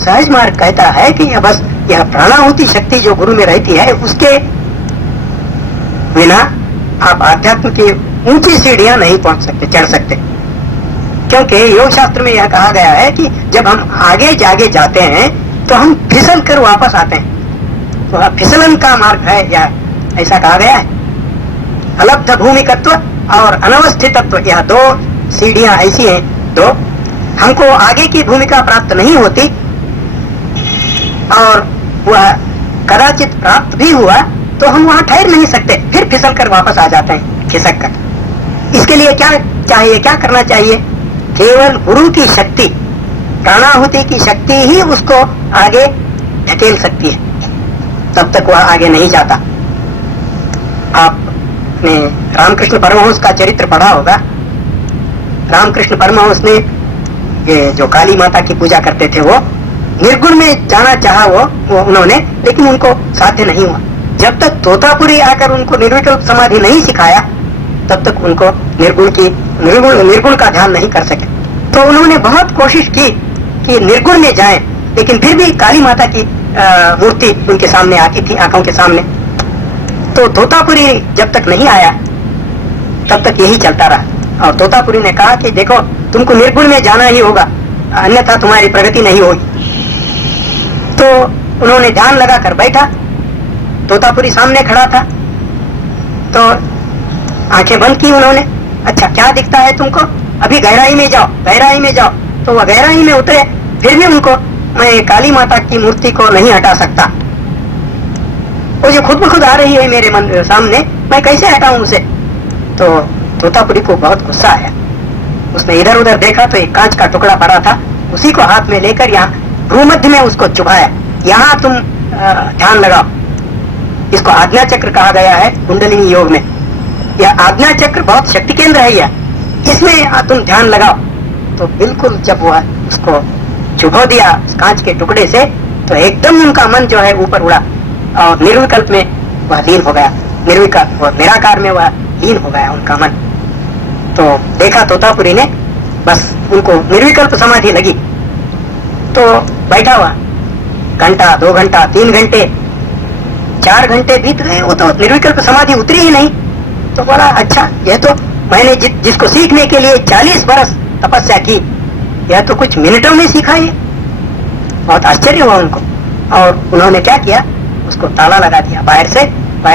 सहज मार्ग कहता है कि यह बस यह प्राणाहुति शक्ति जो गुरु में रहती है, उसके बिना आप आध्यात्म की ऊंची सीढ़ियां नहीं पहुंच सकते, चढ़ सकते। क्योंकि योग शास्त्र में यह कहा गया है कि जब हम आगे जाते हैं तो हम फिसल कर वापस आते हैं। तो फिसलन का मार्ग है यह, ऐसा कहा गया है। अलब्ध भूमिकत्व और अनवस्थितत्व, यह दो सीढ़ियां ऐसी हैं, दो। हमको आगे की भूमिका प्राप्त नहीं होती और वह कदाचित प्राप्त भी हुआ तो हम वहां ठहर नहीं सकते, फिर फिसल कर वापस आ जाते हैं खिसक कर। इसके लिए क्या चाहिए, क्या करना चाहिए? केवल गुरु की शक्ति, प्राणाहुति की शक्ति ही उसको आगे ढकेल सकती है, तब तक वह आगे नहीं जाता। आपने रामकृष्ण परमहंस का चरित्र पढ़ा होगा। रामकृष्ण परमहंस ने ये जो काली माता की पूजा करते थे, वो निर्गुण में जाना चाहा वो उन्होंने, लेकिन उनको साध्य नहीं हुआ। जब तक तोतापुरी आकर उनको निर्विकल्प समाधि नहीं सिखाया, तब तक उनको निर्गुण का ध्यान नहीं कर सके। तो उन्होंने बहुत कोशिश की कि निर्गुण में जाएं, लेकिन फिर भी काली माता की मूर्ति उनके सामने आती थी, आंखों के सामने। तो तोतापुरी जब तक नहीं आया, तब तक यही चलता रहा। और तोतापुरी ने कहा कि देखो, तुमको निर्गुण में जाना ही होगा, अन्यथा तुम्हारी प्रगति नहीं होगी। तो उन्होंने ध्यान लगा कर बैठा, तोतापुरी सामने खड़ा था, तो आंखें बंद की उन्होंने। अच्छा, क्या दिखता है तुमको? अभी गहराई में जाओ, गहराई में जाओ। तो वह गहराई में उतरे, फिर भी उनको मैं काली माता की मूर्ति को नहीं हटा सकता। वो जो खुद ब खुद आ रही है मेरे मन सामने, मैं कैसे हटाऊं उसे? तो तोतापुरी को बहुत गुस्सा आया। उसने इधर उधर देखा तो एक कांच का टुकड़ा पड़ा था, उसी को हाथ में लेकर यहाँ भ्रूमध्य में उसको चुभाया। यहाँ तुम ध्यान लगाओ। इसको आज्ञा चक्र कहा गया है कुंडलिनी योग में। यह आज्ञा चक्र बहुत शक्ति केंद्र है यह, इसमें तुम ध्यान लगाओ। तो बिल्कुल जब वह उसको चुभो दिया कांच के टुकड़े से, तो एकदम उनका मन जो है ऊपर उड़ा और निर्विकल्प में वह लीन हो गया। निर्विकल्प और निराकार में वह लीन हो गया उनका मन। तो देखा तोतापुरी ने, बस उनको निर्विकल्प समाधि लगी। तो बैठा हुआ घंटा, 2 घंटा, 3 घंटे, 4 घंटे बीत गए, वो तो निर्विकल्प समाधि उतरी ही नहीं। तो बोला, अच्छा, यह तो मैंने जिसको सीखने के लिए 40 बरस तपस्या की, यह तो कुछ मिनटों में सीखा है। बहुत आश्चर्य हुआ उनको। और उन्होंने क्या किया, उसको ताला लगा दिया बाहर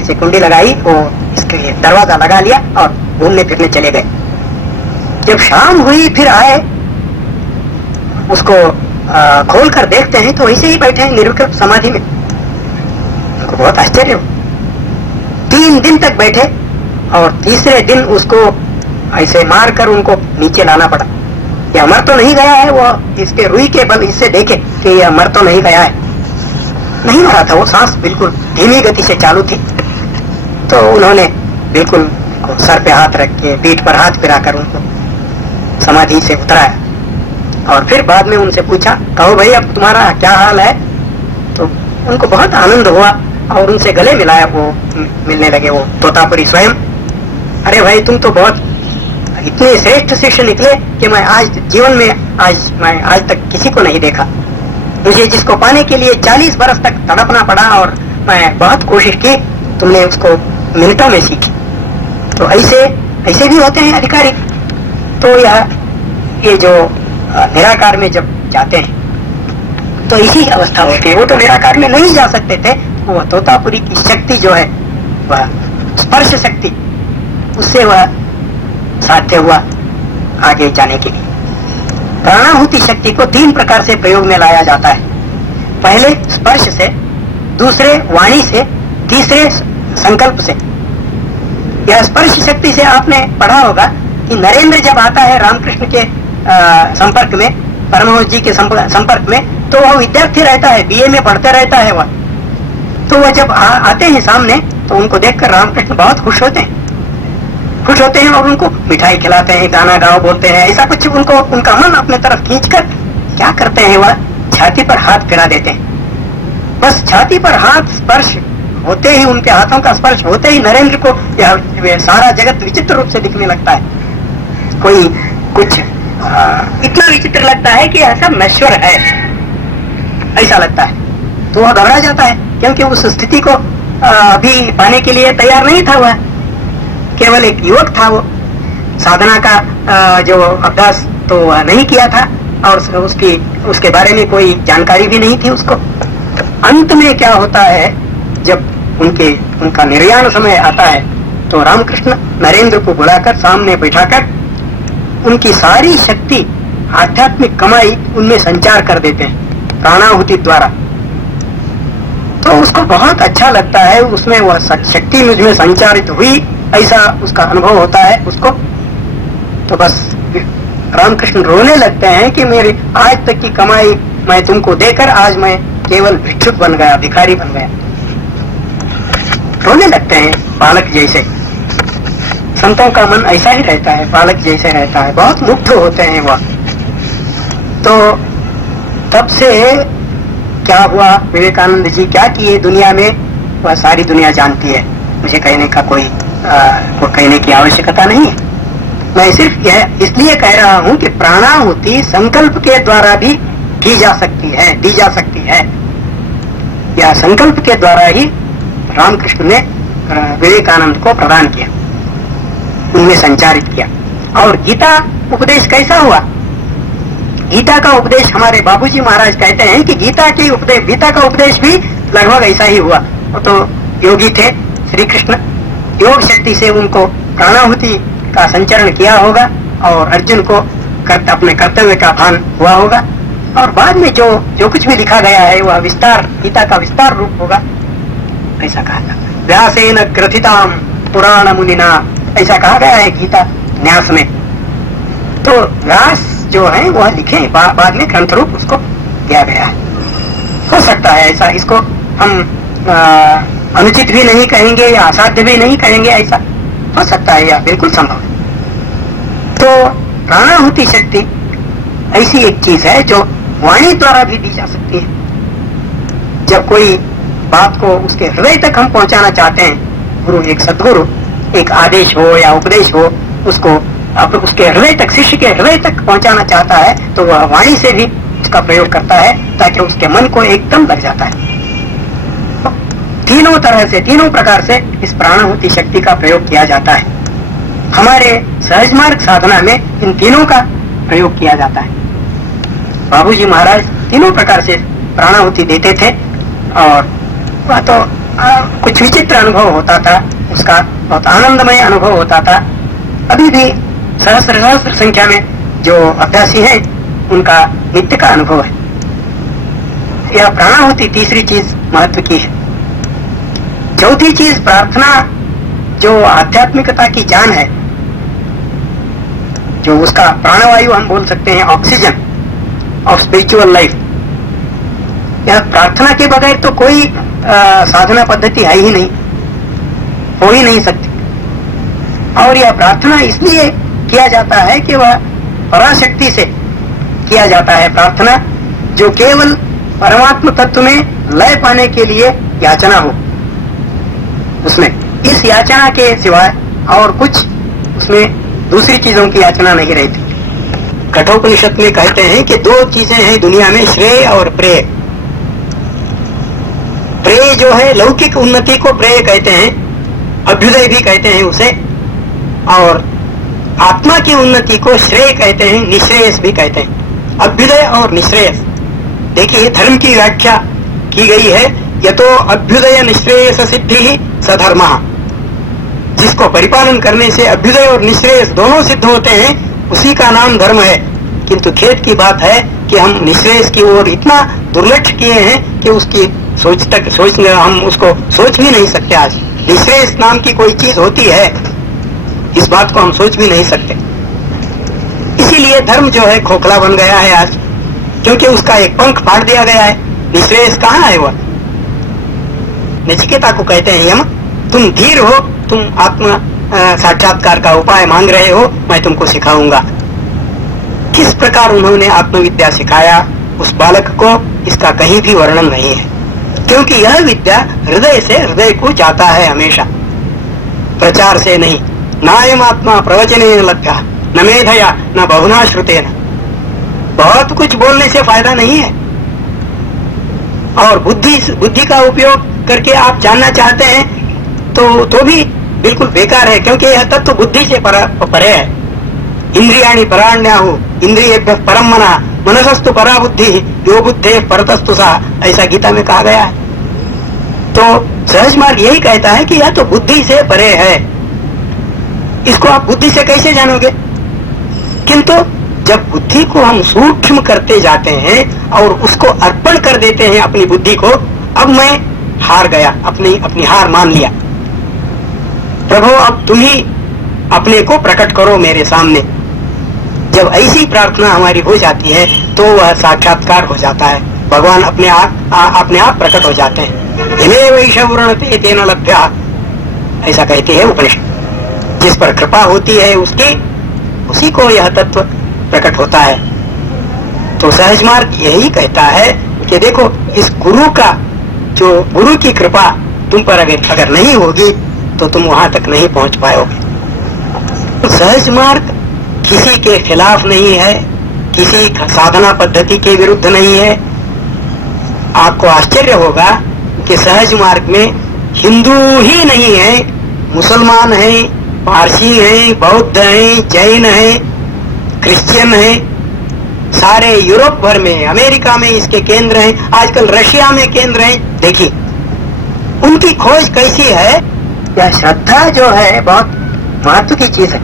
से कुंडी लगाई, वो इसके लिए दरवाजा लगा लिया और घूमने फिरने चले गए। जब शाम हुई फिर आए, उसको खोल कर देखते हैं तो वैसे ही बैठे हैं निर्विकल्प समाधि में। उनको बहुत आश्चर्य हुआ। 3 दिन तक बैठे और तीसरे दिन उसको ऐसे मार कर उनको नीचे लाना पड़ा। यह मर तो नहीं गया है, वो इसके रुई के बल इससे देखे कि यह मर तो नहीं गया है। नहीं मरा था, वो सांस बिल्कुल धीमी गति से चालू थी। तो उन्होंने बिल्कुल सर पे हाथ रख के, पीठ पर हाथ फिराकर उनको समाधि से उतराया। और फिर बाद में उनसे पूछा, कहो भाई, अब तुम्हारा क्या हाल है? तो उनको बहुत आनंद हुआ और उनसे गले मिलाया। वो मिलने लगे, वो तोतापुरी स्वयं। अरे भाई, तुम तो बहुत इतने श्रेष्ठ शिष्य निकले कि मैं आज जीवन में आज तक किसी को नहीं देखा। मुझे जिसको पाने के लिए 40 बरस तक तड़पना पड़ा और मैं बहुत कोशिश की, तुमने उसको मिनटों में सीखी। तो ऐसे भी होते हैं अधिकारी। तो ये जो निराकार में जब जाते हैं तो इसी अवस्था होती है। वो तो निराकार में नहीं जा सकते थे, वो तोतापुरी की शक्ति जो है, वह स्पर्श शक्ति, उससे वह साध्य हुआ आगे जाने के लिए। प्राणाहुति शक्ति को 3 प्रकार से प्रयोग में लाया जाता है। पहले स्पर्श से, दूसरे वाणी से, तीसरे संकल्प से। यह स्पर्श शक्ति से आपने पढ़ा होगा कि नरेंद्र जब आता है रामकृष्ण के संपर्क में, परमहंस जी के संपर्क में, तो वह विद्यार्थी रहता है, बीए में पढ़ते रहता है वह। तो वह जब आते हैं सामने, तो उनको देखकर रामकृष्ण बहुत खुश होते हैं और उनको मिठाई खिलाते हैं, गाना गाओ बोलते हैं। ऐसा कुछ उनका मन अपने तरफ खींचकर क्या करते हैं, वह छाती पर हाथ फिरा देते हैं। बस छाती पर हाथ स्पर्श होते ही, उनके हाथों का स्पर्श होते ही नरेंद्र को यह सारा जगत विचित्र रूप से दिखने लगता है। कोई कुछ इतना विचित्र लगता है कि यह सब नश्वर है। ऐसा लगता है, तो वह घबरा जाता है, क्योंकि उस स्थिति को अभी पाने के लिए तैयार नहीं था। वह केवल एक युवक था, वो साधना का जो अभ्यास तो वह नहीं किया था, और उसके बारे में कोई जानकारी भी नहीं थी उसको। अंत में क्या होता है, जब उनका निर्याण समय आता है, तो रामकृष्ण नरेंद्र को बुलाकर सामने बैठाकर उनकी सारी शक्ति, आध्यात्मिक कमाई उनमें संचार कर देते हैं प्राणाहुति द्वारा। तो उसको बहुत अच्छा लगता है, उसमें वह शक्ति मुझमें संचारित हुई, ऐसा उसका अनुभव होता है उसको। तो बस रामकृष्ण रोने लगते हैं कि मेरी आज तक की कमाई मैं तुमको देकर आज मैं केवल भिक्षुक बन गया, भिखारी बन गया। रोने लगते हैं बालक जैसे। संतों का मन ऐसा ही रहता है, बालक जैसे रहता है, बहुत मुग्ध होते हैं वह। तो तब से क्या हुआ, विवेकानंद जी क्या किए दुनिया में, वह सारी दुनिया जानती है, मुझे कहने का कोई कहने की आवश्यकता नहीं है। मैं सिर्फ यह इसलिए कह रहा हूं कि प्राणाहुति संकल्प के द्वारा भी की जा सकती है, दी जा सकती है। यह संकल्प के द्वारा ही रामकृष्ण ने विवेकानंद को प्रदान किया, उनमें संचारित किया। और गीता उपदेश कैसा हुआ? गीता का उपदेश हमारे बाबूजी महाराज कहते हैं कि गीता का उपदेश भी लगभग ऐसा ही हुआ। वो तो योगी थे, श्री कृष्ण योग शक्ति से उनको प्राणाहुति का संचरण किया होगा, और अर्जुन को अपने कर्तव्य का भान हुआ होगा। और बाद में जो कुछ भी लिखा गया है वह विस्तार, गीता का विस्तार रूप होगा, ऐसा कहा था। व्यासेन ग्रथिताम पुराण मुनिना, ऐसा कहा गया है गीता न्यास में। तो व्यास जो है वह लिखे, बाद में ग्रंथ रूप उसको दिया गया है। हो सकता है ऐसा, इसको हम अनुचित भी नहीं कहेंगे या असाध्य भी नहीं कहेंगे, ऐसा हो सकता है या बिल्कुल संभव है। तो प्राणाहुति शक्ति ऐसी एक चीज है जो वाणी द्वारा भी दी जा सकती है। जब कोई बात को उसके हृदय तक हम पहुंचाना चाहते हैं, गुरु, एक सद्गुरु एक आदेश हो या उपदेश हो, उसको अब उसके हृदय तक, शिष्य के हृदय तक पहुंचाना चाहता है, तो वह वाणी से भी उसका प्रयोग करता है, ताकि उसके मन को एकदम लग जाता है। तीनों तरह से, तीनों प्रकार से इस प्राणाहुति शक्ति का प्रयोग किया जाता है। हमारे सहज मार्ग साधना में इन तीनों का प्रयोग किया जाता है। बाबूजी महाराज तीनों प्रकार से प्राणाहुति देते थे, और वह तो कुछ विचित्र अनुभव होता था उसका, बहुत आनंदमय अनुभव होता था। अभी भी सहस्त्र संख्या में जो अभ्यासी हैं उनका नित्य का अनुभव है। यह प्राणाहुति तीसरी चीज महत्व की है। चौथी चीज प्रार्थना, जो आध्यात्मिकता की जान है, जो उसका प्राणवायु हम बोल सकते हैं, ऑक्सीजन ऑफ स्पिरिचुअल लाइफ। यह प्रार्थना के बगैर तो कोई साधना पद्धति है ही नहीं, हो ही नहीं सकती। और यह प्रार्थना इसलिए किया जाता है कि वह पराशक्ति से किया जाता है प्रार्थना, जो केवल परमात्म तत्व में लय पाने के लिए याचना हो। उसमें इस याचना के सिवाय और कुछ उसमें दूसरी चीजों की याचना नहीं रहती। कठोपनिषद में कहते हैं कि दो चीजें हैं दुनिया में, श्रेय और प्रेय। प्रेय जो है लौकिक उन्नति को प्रेय कहते हैं, अभ्युदय भी कहते हैं उसे, और आत्मा की उन्नति को श्रेय कहते हैं, निश्रेयस भी कहते हैं। अभ्युदय और निश्रेयस, देखिए धर्म की व्याख्या की गई है, यतो अभ्युदय निश्रेयस सिद्धि ही सधर्म। जिसको परिपालन करने से अभ्युदय और निश्रेयस दोनों सिद्ध होते हैं, उसी का नाम धर्म है। किंतु खेद की बात है कि हम निश्रेयस की ओर इतना दुर्लक्ष्य किए हैं कि उसकी हम उसको सोच भी नहीं सकते। आज निश्रेयस नाम की कोई चीज होती है, इस बात को हम सोच भी नहीं सकते। इसीलिए धर्म जो है खोखला बन गया है आज, क्योंकि उसका एक पंख फाड़ दिया गया है। निश्रेयस कहाँ है? वह नचिकेता को कहते हैं, यम तुम धीर हो, तुम आत्मा साक्षात्कार का उपाय मांग रहे हो, मैं तुमको सिखाऊंगा। किस प्रकार उन्होंने आत्मविद्या सिखाया उस बालक को, इसका कहीं भी वर्णन नहीं है, क्योंकि यह विद्या हृदय से हृदय को जाता है हमेशा, प्रचार से नहीं। नायम आत्मा प्रवचने न लभ्या न मेधया न बहुना श्रुतेन। बहुत कुछ बोलने से फायदा नहीं है। और बुद्धि का उपयोग करके आप जानना चाहते हैं तो भी बिल्कुल बेकार है, क्योंकि यह तत्व बुद्धि से परे है। इंद्रियाणि पराण्याहु इंद्रियेभ्यः परम मनः मनसस्तु परा बुद्धि यो बुद्धे परतस्तु सा, ऐसा गीता में कहा गया है। तो सहज मार्ग यही कहता है कि यह तो बुद्धि से परे है, इसको आप बुद्धि से कैसे जानोगे? किंतु जब बुद्धि को हम सूक्ष्म करते जाते हैं और उसको अर्पण कर देते हैं अपनी बुद्धि को, अब मैं हार गया, अपनी हार मान लिया, प्रभु अब तुम ही अपने को प्रकट करो मेरे सामने। जब ऐसी प्रार्थना हमारी हो जाती है तो वह साक्षात्कार हो जाता है, भगवान अपने आप प्रकट हो जाते हैं। तेन लभ्या, ऐसा कहती है उपनिषद। जिस पर कृपा होती है उसी को यह तत्व प्रकट होता है। तो सहज मार्ग यही कहता है कि देखो, इस गुरु की कृपा तुम पर अगर नहीं होगी तो तुम वहां तक नहीं पहुंच पाओगे। तो सहज मार्ग किसी के खिलाफ नहीं है, किसी साधना पद्धति के विरुद्ध नहीं है। आपको आश्चर्य होगा कि सहज मार्ग में हिंदू ही नहीं है, मुसलमान है, पारसी है, बौद्ध है, जैन है, क्रिश्चियन है, सारे यूरोप भर में, अमेरिका में इसके केंद्र हैं, आजकल रशिया में केंद्र हैं। देखिए उनकी खोज कैसी है। यह श्रद्धा जो है बहुत महत्व की चीज है।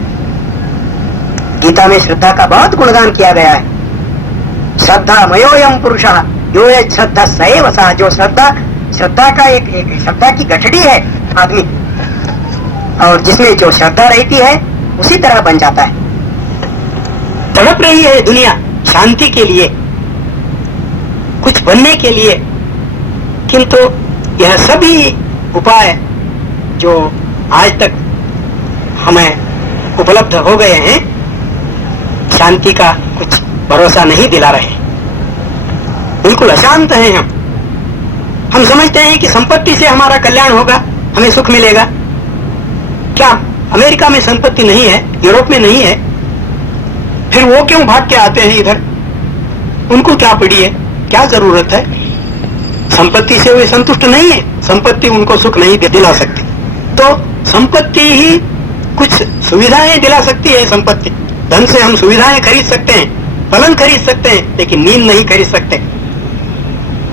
गीता में श्रद्धा का बहुत गुणगान किया गया है। श्रद्धा मयोयम पुरुषः यो है श्रद्धा सएव सः। जो श्रद्धा का एक श्रद्धा की गठड़ी है आदमी, और जिसमें जो श्रद्धा रहती है उसी तरह बन जाता है। तड़प रही है दुनिया शांति के लिए, कुछ बनने के लिए, किंतु यह सभी उपाय जो आज तक हमें उपलब्ध हो गए हैं, शांति का कुछ भरोसा नहीं दिला रहे। बिल्कुल अशांत हैं हम समझते हैं कि संपत्ति से हमारा कल्याण होगा, हमें सुख मिलेगा। क्या अमेरिका में संपत्ति नहीं है, यूरोप में नहीं है? फिर वो क्यों भाग के आते हैं इधर? उनको क्या पड़ी है, क्या जरूरत है? संपत्ति से वे संतुष्ट नहीं है, संपत्ति उनको सुख नहीं दिला सकती। तो संपत्ति ही कुछ सुविधाएं दिला सकती है। संपत्ति, धन से हम सुविधाएं खरीद सकते हैं, पलंग खरीद सकते हैं, लेकिन नींद नहीं खरीद सकते।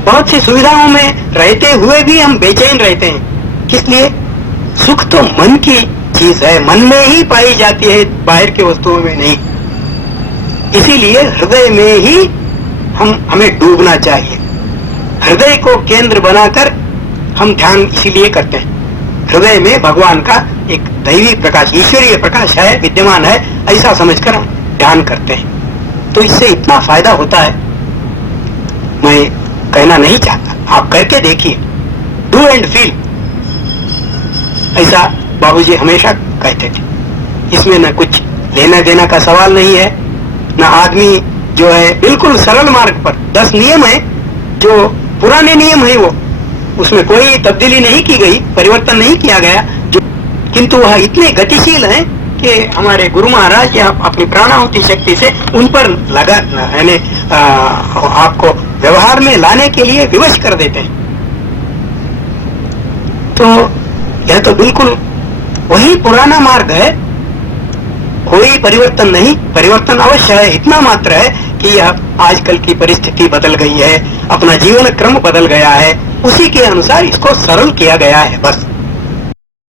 बहुत सी सुविधाओं में रहते हुए भी हम बेचैन रहते हैं। किस लिए? सुख तो मन की चीज है, मन में ही पाई जाती है, बाहर की वस्तुओं में नहीं। इसीलिए हृदय में ही हमें डूबना चाहिए। हृदय को केंद्र बनाकर हम ध्यान इसीलिए करते हैं। हृदय में भगवान का एक दैवी प्रकाश, ईश्वरीय प्रकाश है, विद्यमान है, ऐसा समझकर हम ध्यान करते हैं। तो इससे इतना फायदा होता है, मैं कहना नहीं चाहता, आप करके देखिए, डू एंड फील, ऐसा बाबूजी हमेशा कहते थे। इसमें न कुछ लेना देना का सवाल नहीं है, न आदमी जो है बिल्कुल सरल मार्ग पर 10 नियम है, जो पुराने नियम है वो, उसमें कोई तब्दीली नहीं की गई, परिवर्तन नहीं किया गया, जो किंतु वह इतने गतिशील हैं कि हमारे गुरु महाराज या अपनी प्राणाहुति शक्ति से उन पर लगा, यानी आपको व्यवहार में लाने के लिए विवश कर देते हैं। तो यह तो बिल्कुल वही पुराना मार्ग है, कोई परिवर्तन नहीं। परिवर्तन अवश्य है, इतना मात्र है कि यह आजकल की परिस्थिति बदल गई है, अपना जीवन क्रम बदल गया है, उसी के अनुसार इसको सरल किया गया है, बस।